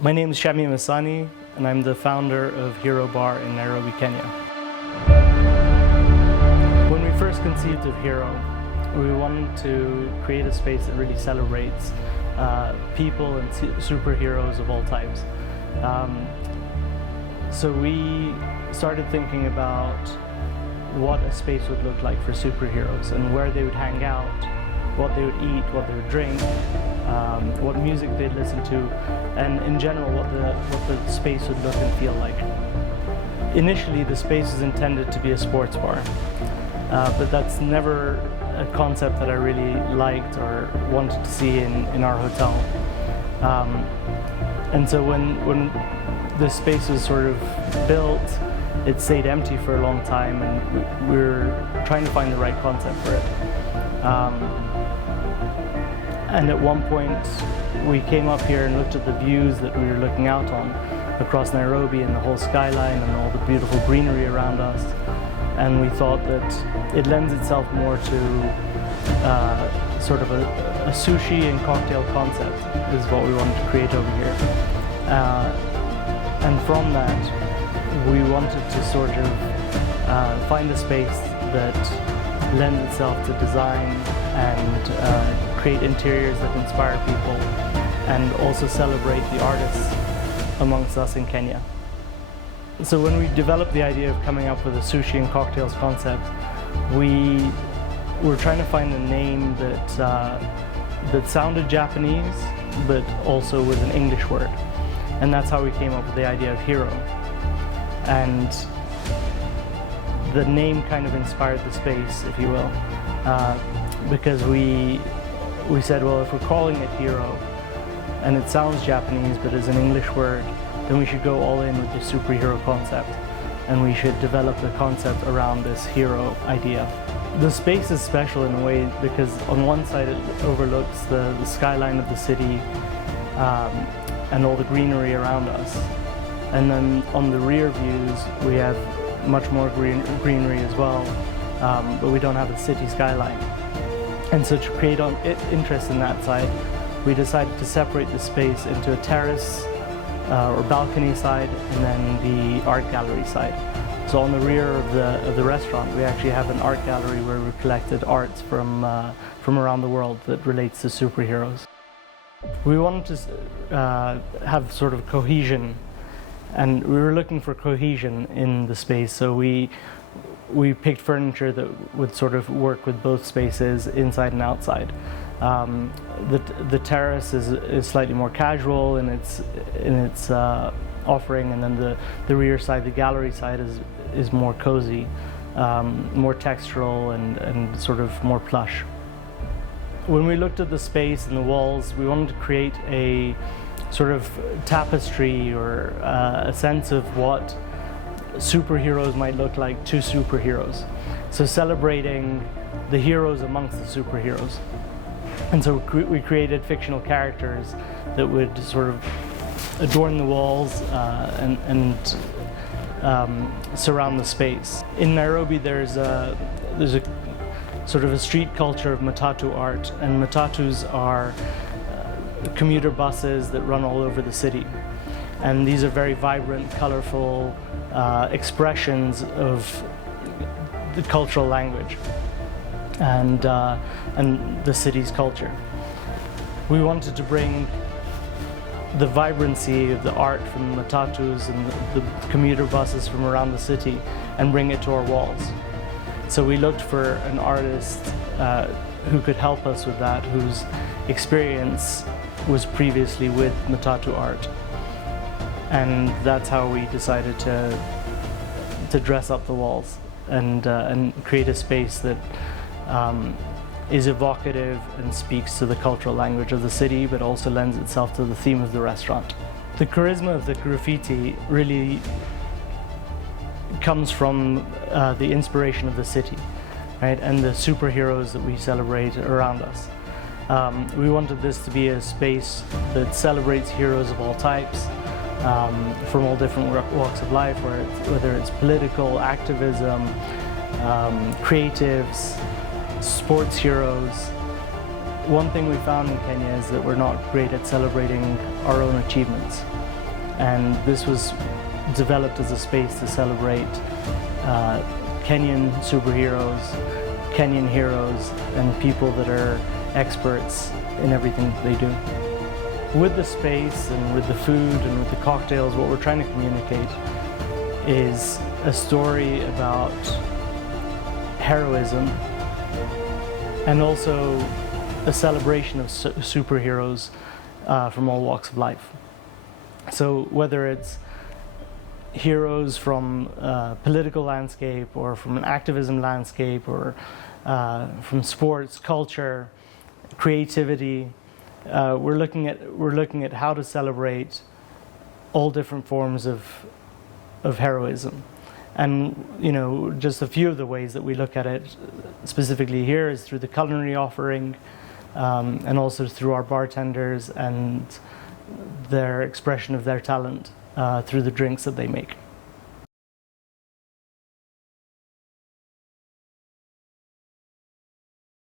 My name is Shamim Ehsani, and I'm the founder of Hiro Bar in Nairobi, Kenya. When we first conceived of Hiro, we wanted to create a space that really celebrates people and superheroes of all types. So we started thinking about what a space would look like for superheroes and where they would hang out, what they would eat, what they would drink, what music they'd listen to, and in general what the space would look and feel like. Initially, the space was intended to be a sports bar, but that's never a concept that I really liked or wanted to see in our hotel. And so when this space was sort of built, it stayed empty for a long time, and we were trying to find the right concept for it. And at one point, we came up here and looked at the views that we were looking out on across Nairobi and the whole skyline and all the beautiful greenery around us. And we thought that it lends itself more to sort of a sushi and cocktail concept is what we wanted to create over here. And from that, we wanted to sort of find a space that lends itself to design and create interiors that inspire people and also celebrate the artists amongst us in Kenya. So when we developed the idea of coming up with a sushi and cocktails concept, we were trying to find a name that sounded Japanese but also was an English word. And that's how we came up with the idea of Hiro. And the name kind of inspired the space, if you will, because we said, well, if we're calling it Hiro and it sounds Japanese but is an English word, then we should go all in with the superhero concept, and we should develop the concept around this hero idea. The space is special in a way because on one side it overlooks the skyline of the city and all the greenery around us, and then on the rear views we have much more greenery as well, but we don't have a city skyline. And so to create interest in that side, we decided to separate the space into a terrace or balcony side and then the art gallery side. So on the rear of the restaurant, we actually have an art gallery where we collected arts from around the world that relates to superheroes. We wanted to have sort of cohesion, and we were looking for cohesion in the space, so we picked furniture that would sort of work with both spaces, inside and outside. The terrace is slightly more casual in its offering, and then the rear side, the gallery side, is more cozy, more textural and sort of more plush. When we looked at the space and the walls, we wanted to create a sort of tapestry or a sense of what superheroes might look like to superheroes. So celebrating the heroes amongst the superheroes. And so we created fictional characters that would sort of adorn the walls and surround the space. In Nairobi there's a sort of a street culture of matatu art, and matatus are commuter buses that run all over the city. And these are very vibrant, colorful expressions of the cultural language and the city's culture. We wanted to bring the vibrancy of the art from the matatus and the commuter buses from around the city and bring it to our walls. So we looked for an artist who could help us with that, whose experience was previously with matatu art. And that's how we decided to dress up the walls and create a space that is evocative and speaks to the cultural language of the city, but also lends itself to the theme of the restaurant. The charisma of the graffiti really comes from the inspiration of the city, right, and the superheroes that we celebrate around us. We wanted this to be a space that celebrates heroes of all types, from all different walks of life, whether it's political, activism, creatives, sports heroes. One thing we found in Kenya is that we're not great at celebrating our own achievements. And this was developed as a space to celebrate Kenyan superheroes, Kenyan heroes, and people that are experts in everything that they do. With the space and with the food and with the cocktails, what we're trying to communicate is a story about heroism and also a celebration of superheroes from all walks of life. So whether it's heroes from a political landscape or from an activism landscape or from sports, culture, creativity, we're looking at how to celebrate all different forms of heroism. And just a few of the ways that we look at it specifically here is through the culinary offering, and also through our bartenders and their expression of their talent through the drinks that they make.